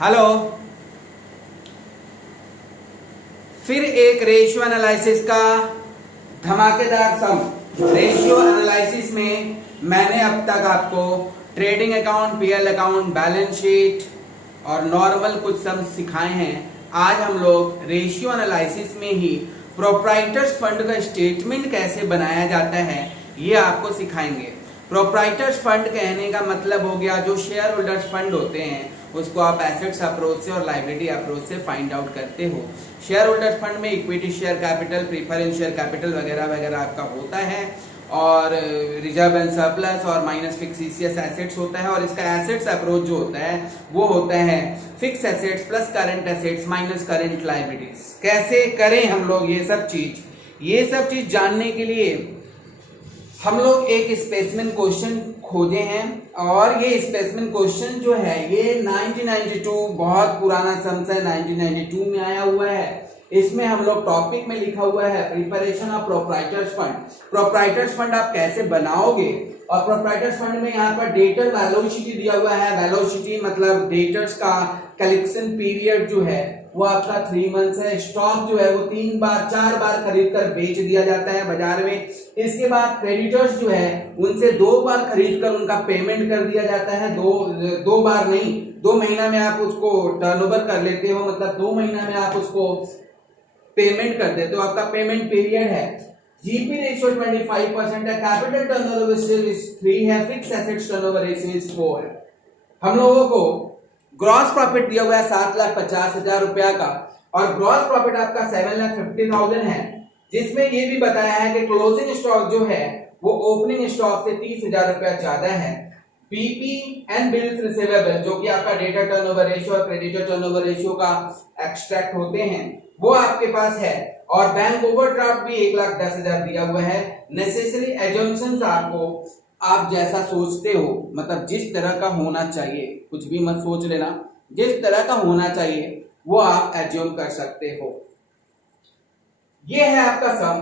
Hello. फिर एक ratio analysis का धमाकेदार सम। रेशियो एनालिसिस में मैंने अब तक आपको trading account, PL account, balance sheet और नॉर्मल कुछ सम सिखाए हैं। आज हम लोग रेशियो एनालिसिस में ही प्रोप्राइटर्स फंड का स्टेटमेंट कैसे बनाया जाता है ये आपको सिखाएंगे। प्रोप्राइटर्स फंड कहने का मतलब हो गया जो शेयर होल्डर्स फंड होते हैं उसको आप एसेट्स अप्रोच से और लायबिलिटी अप्रोच से फाइंड आउट करते हो। शेयर होल्डर फंड में equity share capital, preference share capital वगैरह वगैरह आपका होता है और रिजर्व एंड सरप्लस और माइनस फिक्सिशियस एसेट्स होता है। और इसका एसेट्स अप्रोच जो होता है वो होता है fix assets plus current assets minus current liabilities. कैसे करें हम लोग ये सब चीज जानने के लिए हम लोग एक स्पेसिमेन क्वेश्चन खोजे हैं और ये स्पेसिमेन क्वेश्चन जो है ये 1992 बहुत पुराना सम है, 1992 में आया हुआ है। इसमें हम लोग टॉपिक में लिखा हुआ है preparation of proprietors fund. Proprietors fund आप कैसे बनाओगे और प्रोप्राइटर्स फंड में यहाँ पर डेटर वेलोसिटी दिया हुआ है। वेलोसिटी मतलब डेटर्स का कलेक्शन पीरियड जो है वो आपका 3 मंथ्स है। स्टॉक जो है वो 3 बार 4 बार खरीद कर बेच दिया जाता है बाजार में। इसके बाद क्रेडिटर्स जो है उनसे 2 बार खरीद कर उनका पेमेंट कर दिया जाता है। दो बार नहीं, 2 महीना में आप उसको टर्नओवर कर लेते हो, मतलब 2 महीना में आप उसको पेमेंट कर देते हो, आपका पेमेंट पीरियड है। जीपी रेशियो 25% है, कैपिटल टर्नओवर रेशियो 3 है, फिक्स एसेट्स टर्नओवर रेशियो 4 है। हम लोगों को ग्रॉस प्रॉफिट दिया हुआ है 7,50,000 रुपया का और ग्रॉस प्रॉफिट आपका 7,50,000 है, जिसमें ये भी बताया है कि क्लोजिंग स्टॉक जो है वो ओपनिंग स्टॉक से 30,000 रुपया ज्यादा है। पीपी एंड बिल्स रिसीवेबल जो कि आपका डेटर टर्नओवर रेशियो और क्रेडिटर टर्नओवर रेशियो का एक्सट्रैक्ट होते हैं वो आपके पास है। और बैंक ओवरड्राफ्ट भी 1,10,000 दिया हुआ है। नेसेसरी एजम्पशंस आपको आप जैसा सोचते हो, मतलब जिस तरह का होना चाहिए, कुछ भी मत सोच लेना, जिस तरह का होना चाहिए वो आप एज्यूम कर सकते हो। ये है आपका सम।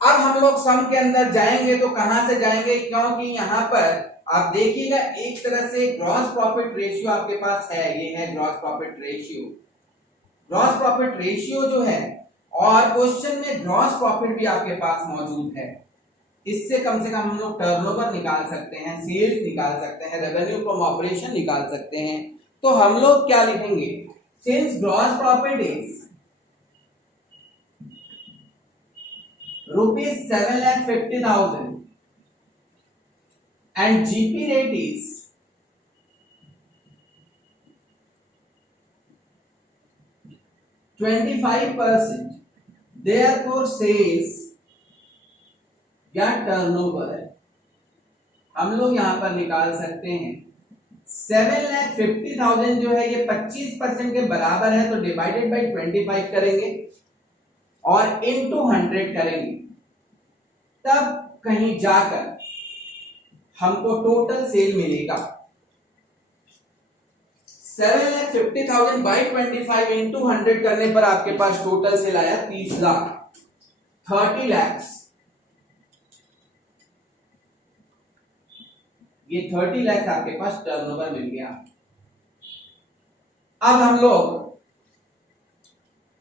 अब हम लोग सम के अंदर जाएंगे तो कहां से जाएंगे, क्योंकि यहां पर आप देखिएगा एक तरह से ग्रॉस प्रॉफिट रेशियो आपके पास है, ये है gross profit ratio. Gross profit ratio जो है और क्वेश्चन में ग्रॉस प्रॉफिट भी आपके पास मौजूद है। इससे कम से कम हम लोग टर्नओवर निकाल सकते हैं, सेल्स निकाल सकते हैं, रेवेन्यू फ्रॉम ऑपरेशन निकाल सकते हैं। तो हम लोग क्या लिखेंगे, since gross profit is ₹7,50,000 and GP rate is 25%, therefore sales या टर्नओवर हम लोग यहां पर निकाल सकते हैं। 7,50,000 जो है ये 25% के बराबर है, तो डिवाइडेड बाई 25 करेंगे और इनटू 100 करेंगे, तब कहीं जाकर हमको टोटल सेल मिलेगा। 7,50,000 बाई 25 इंटू 100 करने पर आपके पास टोटल सेल आया 30 लाख, 30 lakhs। ये 30 lakhs आपके पास टर्नओवर मिल गया। अब हम लोग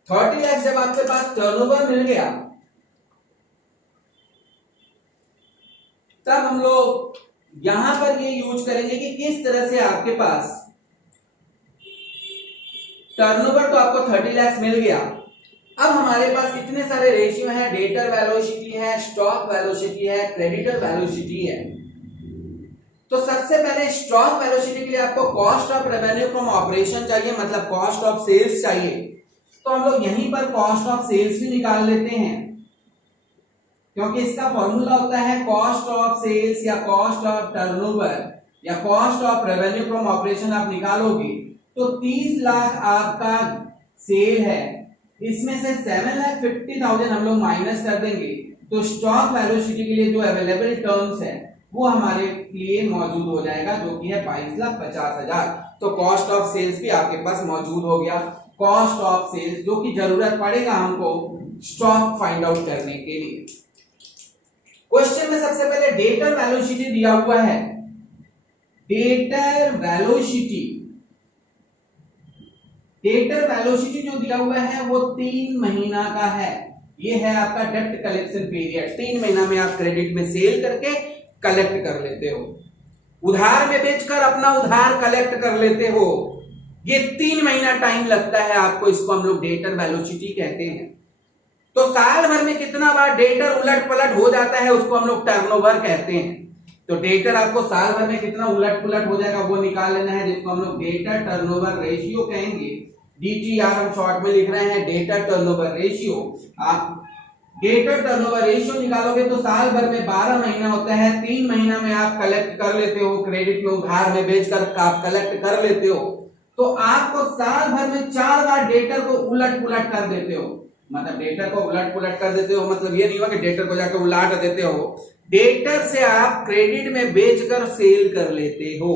30 lakhs जब आपके पास टर्नओवर मिल गया तब हम लोग यहां पर ये यूज करेंगे कि किस तरह से आपके पास टर्नओवर तो आपको 30 lakhs मिल गया। अब हमारे पास इतने सारे रेशियो हैं, डेटर वेलोसिटी है, स्टॉक वेलोसिटी है, क्रेडिटर वेलोसिटी है। तो सबसे पहले स्टॉक वेलोसिटी के लिए आपको cost of revenue from operation चाहिए, मतलब कॉस्ट ऑफ सेल्स चाहिए। तो हम लोग यहीं पर कॉस्ट ऑफ सेल्स भी निकाल लेते हैं, क्योंकि इसका फॉर्मूला होता है कॉस्ट ऑफ सेल्स या कॉस्ट ऑफ टर्नओवर या cost of revenue from operation. आप निकालोगे तो 30 लाख आपका सेल है, इसमें से 7,50,000 हम लोग माइनस कर देंगे, तो स्टॉक वेलोसिटी के लिए जो अवेलेबल टर्म्स है वो हमारे लिए मौजूद हो जाएगा, जो कि है 22,50,000। तो कॉस्ट ऑफ सेल्स भी आपके पास मौजूद हो गया। कॉस्ट ऑफ सेल्स जो कि जरूरत पड़ेगा हमको स्टॉक फाइंड आउट करने के लिए। क्वेश्चन में सबसे पहले डेटर वेलोसिटी दिया हुआ है। डेटर वेलोसिटी डेटर वेलोसिटी जो दिया हुआ है वो 3 महीना का है। ये है आपका डेप्ट कलेक्शन पीरियड। 3 महीना में आप क्रेडिट में सेल करके कलेक्ट कर लेते हो, उधार में बेचकर अपना उधार कलेक्ट कर लेते हो। ये 3 महीना टाइम लगता है आपको, इसको हम लोग डेटर वेलोसिटी कहते हैं। तो साल भर में कितना बार डेटर उलट पलट हो जाता है उसको हम लोग टर्नओवर कहते हैं। तो डेटर आपको साल भर में कितना उलट पुलट हो जाएगा वो निकाल लेना है, जिसको हम लोग डेटर टर्नओवर रेशियो कहेंगे। DTR हम शॉर्ट में लिख रहे हैं, डेटर टर्नओवर रेशियो। आप डेटर टर्नओवर रेशियो निकालोगे तो साल भर में 12 महीना होता है। 3 महीना में आप कलेक्ट कर लेते हो, क्रेडिट में उधार में बेचकर आप कलेक्ट कर लेते हो। तो आपको साल भर में 4 बार डेटर को उलट पुलट कर देते हो। मतलब डेटर को उलट पुलट कर देते हो मतलब ये नहीं हुआ कि डेटर को जाकर उलट देते हो, डेटर से आप क्रेडिट में बेचकर सेल कर लेते हो,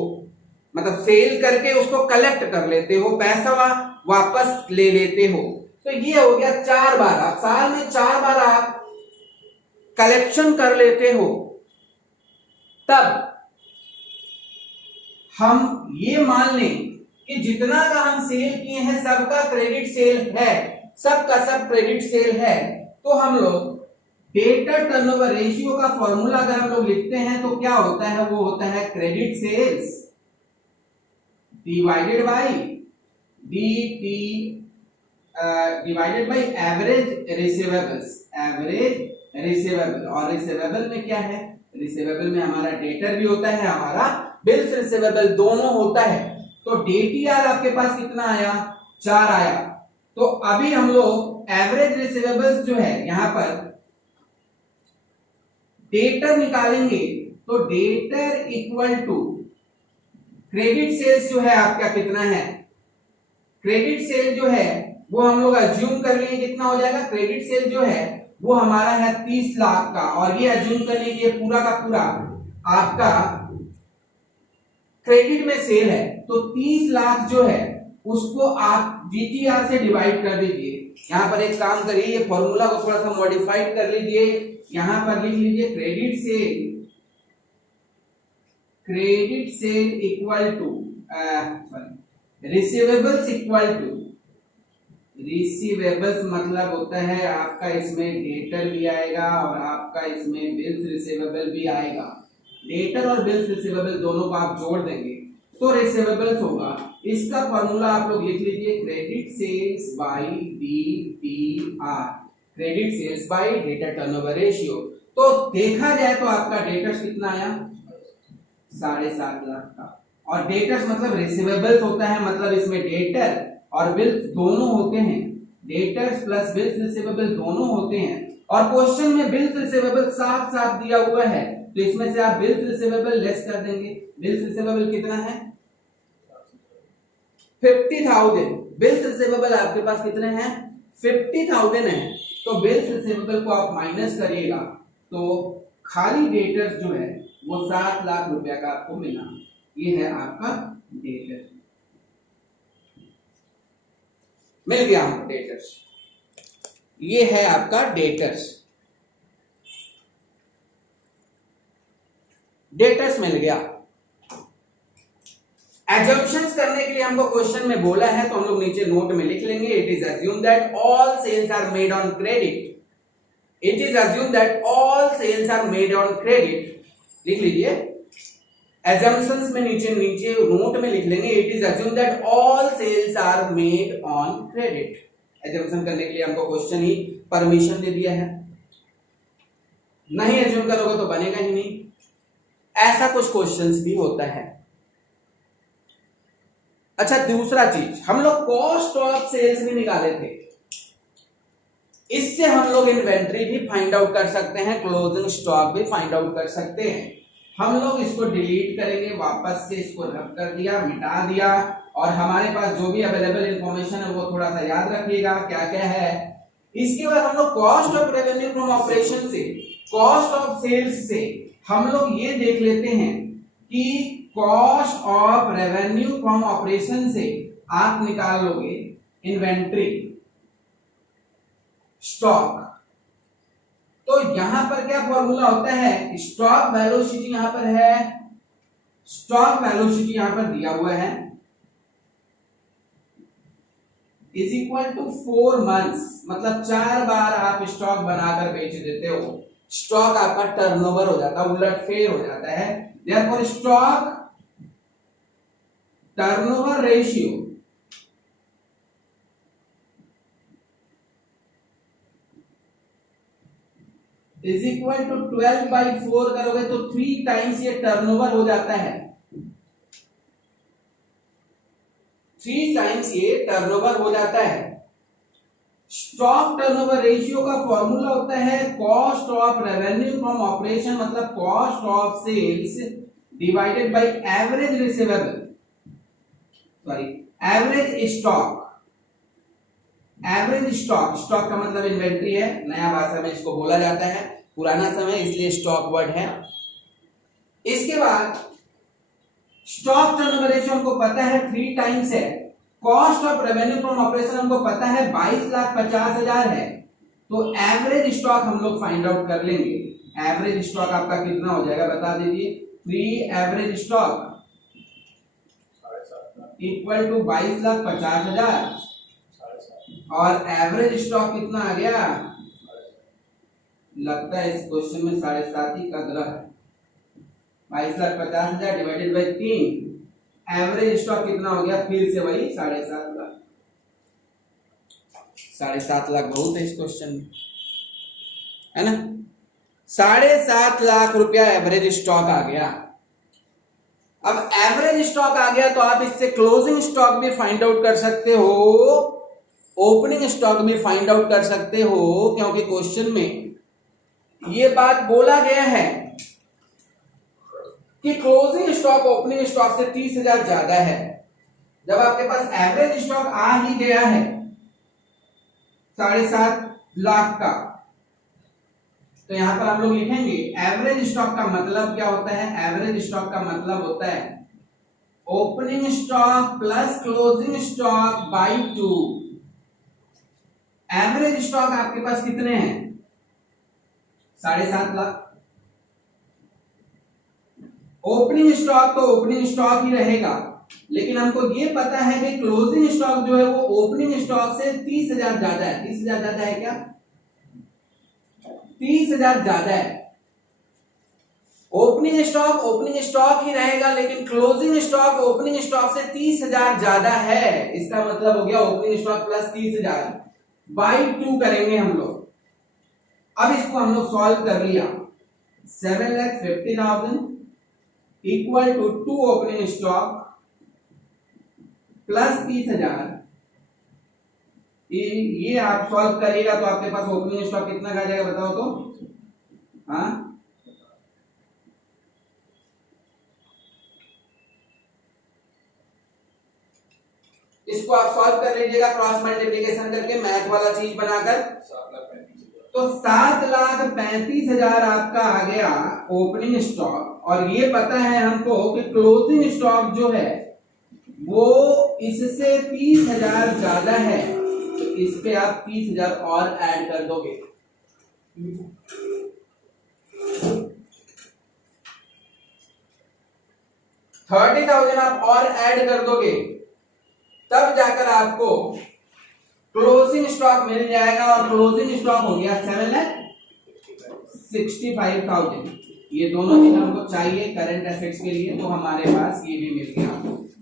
मतलब सेल करके उसको कलेक्ट कर लेते हो, पैसा वापस ले लेते हो। तो ये हो गया 4 बार। आप साल में 4 बार आप कलेक्शन कर लेते हो। तब हम ये मान लें कि जितना का हम सेल किए हैं सबका क्रेडिट सेल है, सबका सब क्रेडिट सेल है। तो हम लोग डेटर टर्नओवर रेशियो का फॉर्मूला अगर हम लोग लिखते हैं तो क्या होता है, वो होता है credit sales divided by DT divided by average receivables, average receivable. और रिसीवेबल में क्या है, रिसीवेबल में हमारा डेटर भी होता है, हमारा बिल्स रिसीवेबल दोनों होता है। तो DTR आपके पास कितना आया, 4 आया। तो अभी हम लोग एवरेज रिसीवेबल्स जो है यहां पर डेटर निकालेंगे। तो debtor equal to credit sales जो है आपका कितना है, क्रेडिट सेल जो है वो हम लोग अज्यूम कर लिए कितना हो जाएगा, क्रेडिट सेल जो है वो हमारा है 30 लाख का। और ये अज्यूम कर लिए कि पूरा का पूरा आपका क्रेडिट में सेल है। तो 30 लाख जो है उसको आप DTR से डिवाइड कर दीजिए। यहां पर एक काम करिए, ये फॉर्मूला को थोड़ा सा मॉडिफाइड कर लीजिए। यहां पर लिख लीजिए credit sale equal to receivables equal to, receivables मतलब होता है आपका इसमें डेटर भी आएगा और आपका इसमें बिल्स रिसीवेबल भी आएगा। डेटर और बिल्स रिसीवेबल दोनों को आप जोड़ देंगे तो रिसीवेबल्स होगा। इसका फॉर्मूला आप लोग लिख लीजिए credit sales by DTR, credit sales by debtor turnover ratio. तो देखा जाए तो आपका डेटर्स कितना आया, 7.5 लाख का। और डेटर्स मतलब रिसीवेबल्स होता है, मतलब इसमें डेटर और बिल्स दोनों होते हैं, डेटर्स प्लस बिल्स रिसीवेबल दोनों होते हैं। और क्वेश्चन में बिल्स रिसीवेबल साफ साफ दिया हुआ है तो इसमें से आप बिल्स रिसीवेबल लेस कर देंगे। बिल्स रिसीवेबल कितना है, 50,000। बिल्स रिसीवेबल आपके पास कितने हैं, 50,000 है। तो बिल्स रिसीवेबल को आप माइनस करिएगा तो खाली डेटर्स जो है वो 7 लाख रुपया का आपको मिला। ये है आपका डेटर, मिल गया हमको डेटर्स। ये है आपका डेटर्स, डेटर्स मिल गया। एजम्पशंस करने के लिए हमको क्वेश्चन में बोला है तो हम लोग नीचे नोट में लिख लेंगे। It is assume that all sales are made on credit, it is assume that all sales are made on credit, लिख लीजिए। एजम्पशंस में नीचे नोट में लिख लेंगे it is assume that all sales are made on credit. Assumption करने के लिए हमको क्वेश्चन ही परमिशन दे दिया है, नहीं एज्यूम करोगे तो बनेगा ही नहीं। ऐसा कुछ क्वेश्चंस भी होता है। अच्छा, दूसरा चीज हम लोग कॉस्ट ऑफ सेल्स भी निकाले थे, इससे हम लोग इन्वेंट्री भी फाइंड आउट कर सकते हैं, क्लोजिंग स्टॉक भी फाइंड आउट कर सकते हैं। हम लोग इसको डिलीट करेंगे, वापस से इसको रब कर दिया, मिटा दिया। और हमारे पास जो भी अवेलेबल इंफॉर्मेशन है वो थोड़ा सा याद रखिएगा क्या क्या है। इसके बाद हम लोग cost of revenue from operation से, कॉस्ट ऑफ सेल्स से हम लोग ये देख लेते हैं कि cost of revenue from operation से आप निकाल लोगे इन्वेंट्री स्टॉक। तो यहां पर क्या फॉर्मूला होता है, स्टॉक वेलोसिटी यहां पर है, स्टॉक वेलोसिटी यहां पर दिया हुआ है। इज इक्वल टू 4 मंथ्स, मतलब 4 बार आप स्टॉक बनाकर बेच देते हो, स्टॉक आपका टर्नओवर हो जाता है, उलटफेर हो जाता है। Therefore stock turnover ratio is equal to 12/4 करोगे तो 3 टाइम्स ये टर्नओवर हो जाता है, 3 टाइम्स ये टर्नओवर हो जाता है। स्टॉक टर्नओवर रेशियो का फॉर्मूला होता है cost of revenue from operation, मतलब cost of sales divided by average receivable, sorry average stock. Average stock, stock का मतलब इन्वेंट्री है, नया भाषा में इसको बोला जाता है, पुराना समय इसलिए स्टॉक वर्ड है। इसके बाद स्टॉक टर्नओवर रेशियो हमको पता है 3 टाइम्स है, cost of revenue from operation हमको पता है 22,50,000 है, तो एवरेज स्टॉक हम लोग फाइंड आउट कर लेंगे। एवरेज स्टॉक आपका कितना हो जाएगा बता दीजिए। 3 एवरेज स्टॉक इक्वल टू 22,50,000 और एवरेज स्टॉक कितना आ गया, लगता है इस क्वेश्चन में 7.5 ही का ग्रह है। 22,50,000 डिवाइडेड बाई 3, एवरेज स्टॉक कितना हो गया, फिर से वही 7.5 लाख। 7.5 लाख बहुत है इस क्वेश्चन में, है ना। 7.5 लाख रुपया एवरेज स्टॉक आ गया। अब एवरेज स्टॉक आ गया तो आप इससे क्लोजिंग स्टॉक भी फाइंड आउट कर सकते हो, ओपनिंग स्टॉक भी फाइंड आउट कर सकते हो, क्योंकि क्वेश्चन में ये बात बोला गया है कि क्लोजिंग स्टॉक ओपनिंग स्टॉक से 30,000 ज्यादा है। जब आपके पास एवरेज स्टॉक आ ही गया है 7.5 लाख का, तो यहां पर हम लोग लिखेंगे एवरेज स्टॉक का मतलब क्या होता है। एवरेज स्टॉक का मतलब होता है opening stock plus closing stock by 2। Average stock आपके पास कितने हैं, 7.5 लाख। ओपनिंग स्टॉक तो ओपनिंग स्टॉक ही रहेगा, लेकिन हमको ये पता है कि क्लोजिंग स्टॉक जो है वो ओपनिंग स्टॉक से 30,000 ज्यादा है। 30,000 ज्यादा है क्या, 30,000 ज्यादा है। ओपनिंग स्टॉक ही रहेगा, लेकिन क्लोजिंग स्टॉक ओपनिंग स्टॉक से 30,000 ज्यादा है। इसका मतलब हो गया ओपनिंग स्टॉक प्लस 30,000 बाई 2 करेंगे हम लोग। अब इसको हम लोग सॉल्व कर लिया। 7,50,000 equal to 2 opening stock plus 30,000, ये आप सॉल्व करिएगा तो आपके पास ओपनिंग स्टॉक कितना आ जाएगा बताओ तो। हाँ, इसको आप सॉल्व कर लीजिएगा क्रॉस मल्टीप्लीकेशन करके, मैथ वाला चीज बनाकर। तो 7,35,000 आपका आ गया ओपनिंग स्टॉक, और ये पता है हमको कि क्लोजिंग स्टॉक जो है वो इससे 30,000 ज्यादा है, तो इस पे आप 30,000 और ऐड कर दोगे। 30,000 आप और ऐड कर दोगे, तब जाकर आपको क्लोजिंग स्टॉक मिल जाएगा, और क्लोजिंग स्टॉक हो गया 7,65,000। ये दोनों चीज हमको चाहिए करंट एसेट्स के लिए, तो हमारे पास ये भी मिल गया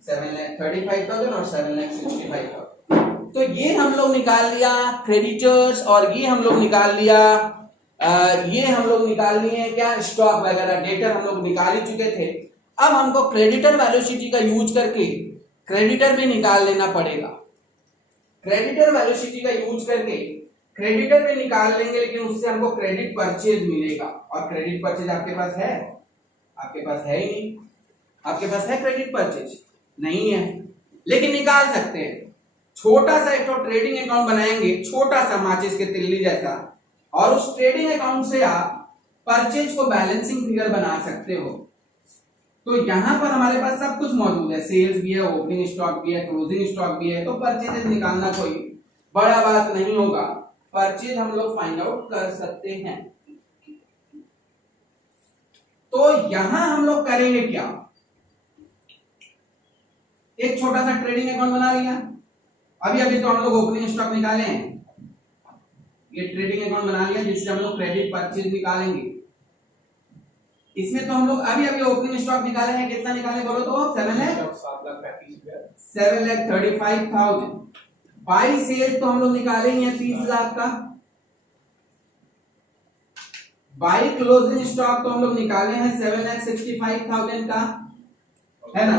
7,35,000 और 7,65,000। तो ये हम लोग निकाल लिया क्रेडिटर्स, और ये हम लोग निकाल लिया ये हम लोग निकाल लिए क्या, स्टॉक वगैरह डेटर हम लोग निकाल ही चुके थे। अब हमको क्रेडिटर वेलोसिटी का यूज करके क्रेडिटर भी निकाल लेना पड़ेगा। क्रेडिटर वेलोसिटी का यूज करके क्रेडिटर भी निकाल लेंगे, लेकिन उससे हमको क्रेडिट परचेज मिलेगा, और क्रेडिट परचेज आपके पास है, आपके पास है ही नहीं। आपके पास है क्रेडिट परचेज नहीं है, लेकिन निकाल सकते हैं। छोटा सा एक तो ट्रेडिंग अकाउंट बनाएंगे, छोटा सा माचिस के तिल्ली जैसा, और उस ट्रेडिंग अकाउंट से आप परचेज को बैलेंसिंग फिगर बना सकते हो। तो यहां पर हमारे पास सब कुछ मौजूद है, सेल्स भी है, ओपनिंग स्टॉक भी है, क्लोजिंग स्टॉक भी है, तो परचेज निकालना कोई बड़ा बात नहीं होगा। परचेज हम लोग फाइंड आउट कर सकते हैं। तो यहां हम लोग करेंगे क्या, एक छोटा सा ट्रेडिंग अकाउंट बना लिया, अभी अभी तो हम लोग ओपनिंग स्टॉक निकाले हैं, ये ट्रेडिंग अकाउंट बना लिया जिससे हम लोग क्रेडिट परचेज निकालेंगे। इसमें तो हम लोग अभी अभी ओपनिंग स्टॉक निकाले हैं, कितना निकाले बोलो तो 7,35,000। बाई सेल्स तो हम लोग निकाले ही हैं 30 लाख का। बाई क्लोजिंग स्टॉक तो हम लोग निकाले हैं 7,65,000 का, है ना।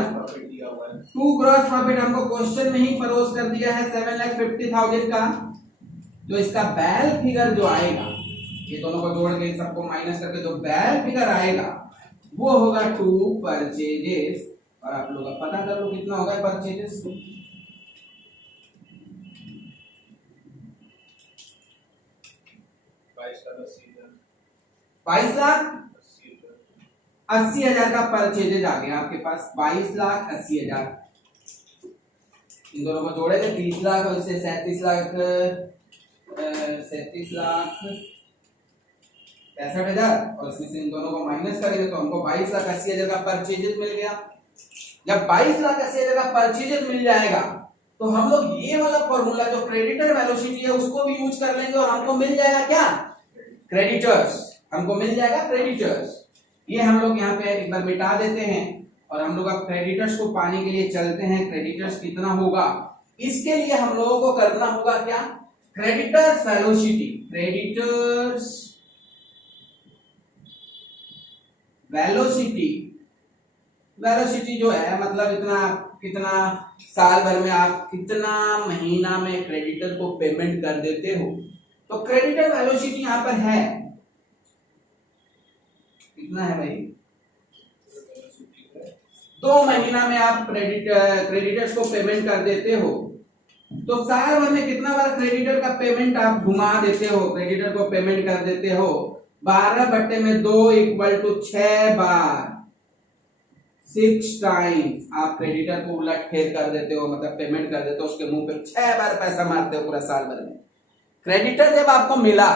टू ग्रॉस प्रॉफिट हमको क्वेश्चन में ही परोस कर दिया है 7,50,000 का। तो इसका बैल फिगर जो आएगा, ये दोनों को जोड़ के सबको माइनस करके जो बैल फिगर आएगा वो होगा टू परचेजेस। और आप लोग अब पता कर लो कितना होगा परचेजेस। 22,80,000 का परचेजेज आ गया आपके पास, 22,80,000। इन दोनों को जोड़ेंगे 30 लाख और इससे 37,65,000 और इसमें से इन दोनों को माइनस करेंगे तो हमको 22,80,000 का परचेजेज मिल गया। जब 22,80,000 का परचेजेज मिल जाएगा तो हम लोग ये वाला फॉर्मूला जो क्रेडिटर वेलोसिटी है उसको भी यूज कर लेंगे और हमको मिल जाएगा क्या, क्रेडिटर्स। हमको मिल जाएगा क्रेडिटर्स। ये हम लोग यहाँ पे एक बार मिटा देते हैं और हम लोग अब क्रेडिटर्स को पाने के लिए चलते हैं। क्रेडिटर्स कितना होगा, इसके लिए हम लोगों को करना होगा क्या, creditors velocity. Creditors velocity, velocity जो है मतलब इतना कितना साल भर में आप कितना महीना में क्रेडिटर को पेमेंट कर देते हो। तो क्रेडिटर वेलोसिटी यहां पर है, कितना है भाई, 2 महीना में आप क्रेडिटर्स को पेमेंट कर देते हो। तो साल भर में कितना बार क्रेडिटर का पेमेंट आप घुमा देते हो, क्रेडिटर को पेमेंट कर देते हो 12/2 = 6 बार, 6 टाइम्स आप क्रेडिटर को उलट फेर कर देते हो, मतलब पेमेंट कर देते हो, उसके मुंह पे 6 बार पैसा मारते हो पूरा साल भर में। क्रेडिटर जब आपको मिला,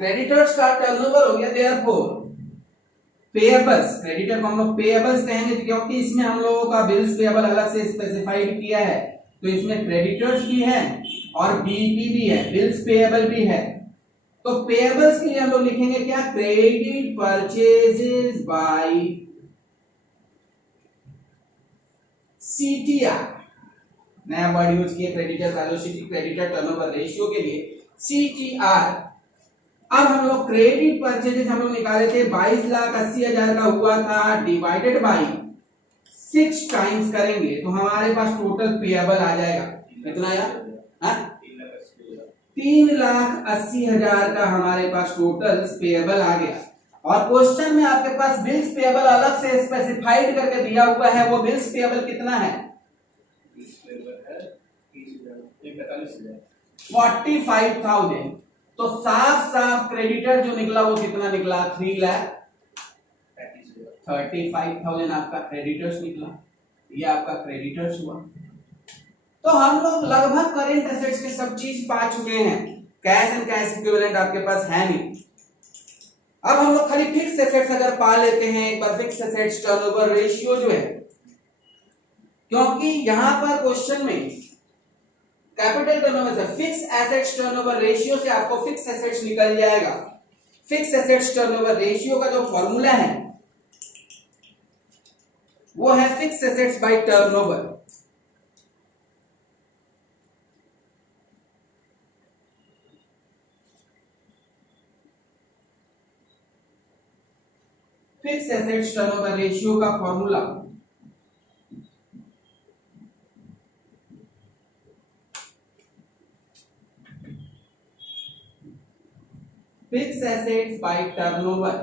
क्रेडिटर्स का टर्नओवर हो गया, देयरफॉर पेएबल्स, क्रेडिटर को हम लोग पेएबल्स कहेंगे क्योंकि इसमें हम लोगों का बिल्स पेएबल अलग से स्पेसिफाइड किया है। तो इसमें क्रेडिटर्स भी है और बीपी भी है, बिल्स पेएबल भी है। तो पेएबल्स के लिए हम लोग लिखेंगे क्या, क्रेडिट परचेजेस बाय सीटीआर। नया वर्ड यूज किया creditor velocity, creditor turnover ratio के लिए सीटीआर। अब हम लोग क्रेडिट परचेजेस हम लोग निकाले थे 22,80,000 का हुआ था, डिवाइडेड बाय 6 टाइम्स करेंगे तो हमारे पास टोटल पेएबल आ जाएगा, कितना आया, 3,80,000 का हमारे पास टोटल पेएबल आ गया। और क्वेश्चन में आपके पास बिल्स पेएबल अलग से स्पेसिफाइड करके दिया हुआ है, वो बिल्स पेएबल कितना है, 45,000। तो साफ साफ क्रेडिटर जो निकला वो कितना निकला, 3,35,000 आपका क्रेडिटर्स निकला। ये आपका क्रेडिटर्स हुआ। तो हम लोग लगभग करेंट एसेट्स के सब चीज पा चुके हैं। कैश एंड कैश इक्विवेलेंट आपके पास है नहीं। अब हम लोग खाली फिक्स एसेट्स अगर पा लेते हैं एक बार, फिक्स एसेट्स टर्नओवर रेशियो जो है, क्योंकि यहां पर क्वेश्चन में कैपिटल टर्नओवर से फिक्स एसेट्स टर्नओवर रेशियो से आपको फिक्स एसेट्स निकल जाएगा। फिक्स एसेट्स टर्नओवर रेशियो का जो फॉर्मूला है वो है fix assets by turnover. Fix assets turnover ratio का formula fix assets by turnover.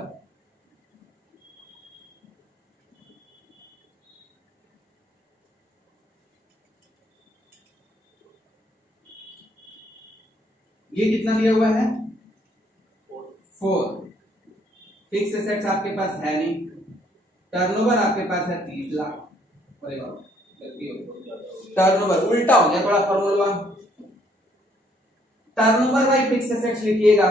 ये कितना दिया हुआ है, 4। फिक्स एसेट्स आपके पास है नहीं, टर्नओवर आपके पास है 30 लाख। टर्नओवर उल्टा हो गया थोड़ा formula, turnover by fix assets लिखिएगा,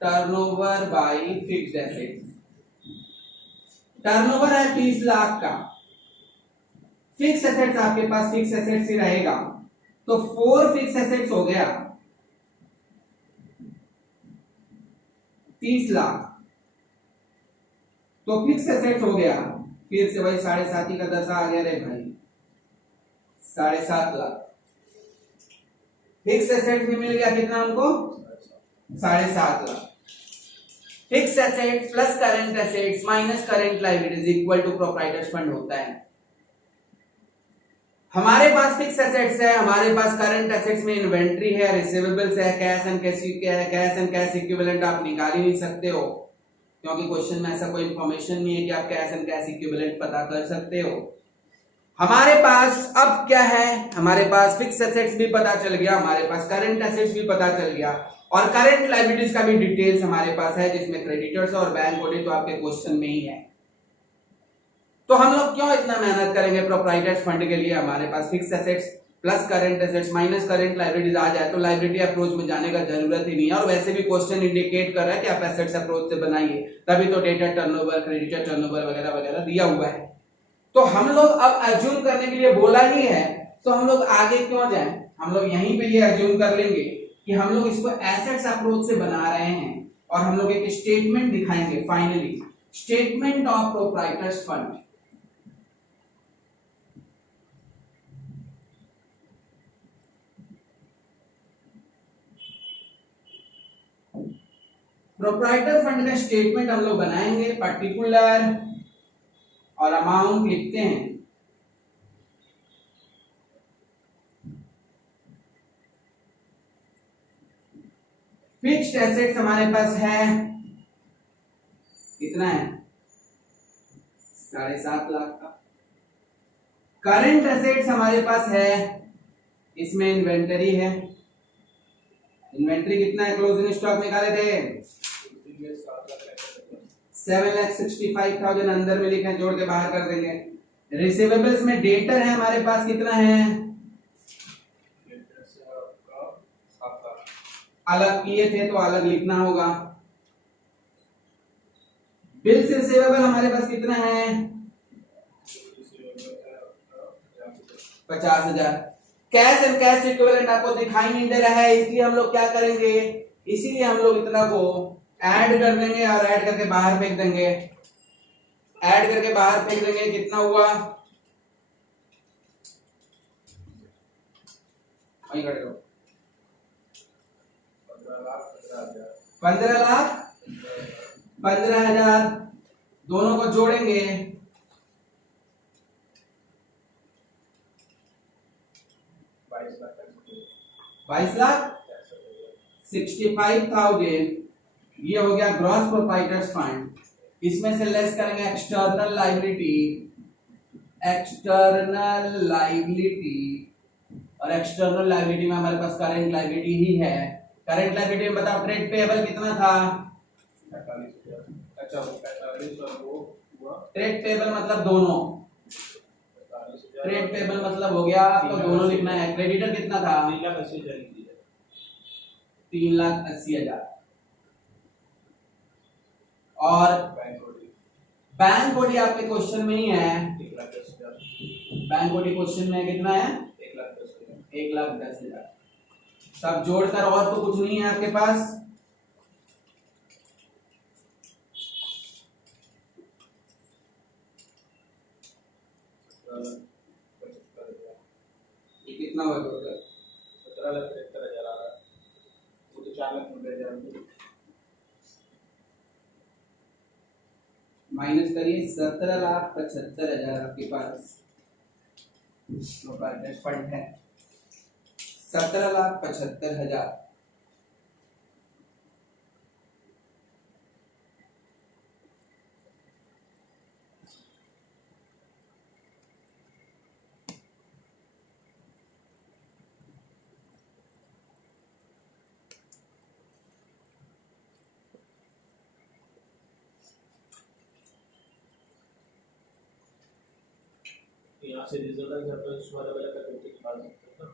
turnover by fixed assets. Turnover है 30 लाख का, फिक्स एसेट्स आपके पास फिक्स एसेट्स ही रहेगा, तो 4 फिक्स एसेट्स हो गया 30 लाख, तो फिक्स एसेट्स हो गया, फिर से वही 7.5 ही का 10 आ गया रे भाई, 7.5 लाख। फिक्स एसेट भी मिल गया कितना हमको, 7.5 lakh. Fix asset plus current assets minus current liabilities equal to proprietors fund होता है। हमारे पास फिक्स एसेट्स है, हमारे पास करंट एसेट्स में इन्वेंट्री है, रिसीवेबल्स है, कैश एंड कैश इक्विवेलेंट आप निकाल ही नहीं सकते हो, क्योंकि क्वेश्चन में ऐसा कोई इंफॉर्मेशन नहीं है कि आप कैश एंड कैश इक्विवेलेंट पता कर सकते हो। हमारे पास अब क्या है, हमारे पास फिक्स एसेट्स भी पता चल गया, हमारे पास करंट एसेट्स भी पता चल गया, और करंट लायबिलिटीज का भी डिटेल्स हमारे पास है, जिसमें क्रेडिटर्स और बैंक ऑडिट तो आपके क्वेश्चन में ही है। तो हम लोग क्यों इतना मेहनत करेंगे प्रोप्राइटर्स फंड के लिए, हमारे पास fix assets plus current assets minus current liabilities आ जाए तो लायबिलिटी अप्रोच में जाने का जरूरत ही नहीं है। और वैसे भी क्वेश्चन इंडिकेट कर रहा है कि आप एसेट्स अप्रोच से बनाइए, तभी तो डेटर टर्नओवर, क्रेडिटर टर्नओवर वगैरह वगैरह दिया हुआ है। तो हम लोग अब अज्यूम करने के लिए बोला ही है, तो हम लोग आगे क्यों जाएं, हम लोग यहीं पे ये अज्यूम कर लेंगे कि हम लोग इसको एसेट्स अप्रोच से बना रहे हैं, और हम लोग एक स्टेटमेंट दिखाएंगे finally, statement of proprietors fund. Proprietor fund का स्टेटमेंट हम लोग बनाएंगे, पर्टिकुलर और अमाउंट लिखते हैं, फिक्स्ड एसेट्स हमारे पास है कितना है, 7.5 लाख का। करंट एसेट्स हमारे पास है, इसमें इन्वेंटरी है, इन्वेंटरी कितना है, क्लोजिंग स्टॉक निकाले थे 7,65,000 अंदर में लिखे, जोड़ के बाहर कर देंगे। रिसीवेबल्स में डेटर है हमारे पास कितना है, अलग किए थे तो अलग लिखना होगा। बिल्स रिसीवेबल हमारे पास कितना है, 50,000। कैश एंड कैश इक्विवेलेंट आपको दिखाई नहीं दे रहा है, इसलिए हम लोग क्या करेंगे, इसीलिए हम लोग इतना को ऐड कर देंगे और ऐड करके बाहर फेंक देंगे, ऐड करके बाहर फेंक देंगे। कितना हुआ, वही कर दो, 15,15,000 दोनों को जोड़ेंगे, 22,65,000। ये हो गया ग्रॉस प्रोप्राइटर्स फंड। इसमें से लेस करेंगे एक्सटर्नल लायबिलिटी, एक्सटर्नल लायबिलिटी, और एक्सटर्नल लायबिलिटी में हमारे पास करंट लायबिलिटी ही है। करंट लायबिलिटी में बताओ ट्रेड पेएबल कितना था, 45,000। अच्छा 45 और वो हुआ ट्रेड पेएबल मतलब दोनों, ट्रेड पेएबल मतलब हो गया आपको दोनों लिखना है। क्रेडिटर कितना था, 3,80,000। और बैंक बॉडी आपके क्वेश्चन में ही है, 1,10,000। बैंक बॉडी क्वेश्चन में कितना है, 1,10,000। सब जोड़कर और तो कुछ नहीं है आपके पास। ये कितना हुआ टोटल, 17,73,000 आ रहा है, वो तो 4,90,000 माइनस करिए, 17,75,000 आपके पास फंड है, 17,75,000। यहाँ से रिजर्व सरप्लस वाला वाला करके निकाल सकते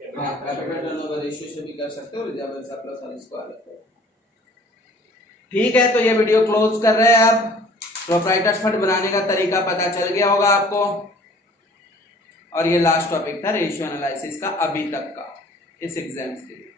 हैं ना। हाँ, कैपिटल टर्नओवर रेशियो से भी कर सकते हो, रिजर्व सरप्लस वाले इसको अलग करो। ठीक है, तो ये वीडियो क्लोज कर रहे हैं। आप प्रोप्राइटर्स फंड बनाने का तरीका पता चल गया होगा आपको। और ये लास्ट टॉपिक था रेशियो एनालिसिस का अभी तक का इस एग्जाम्स के लिए।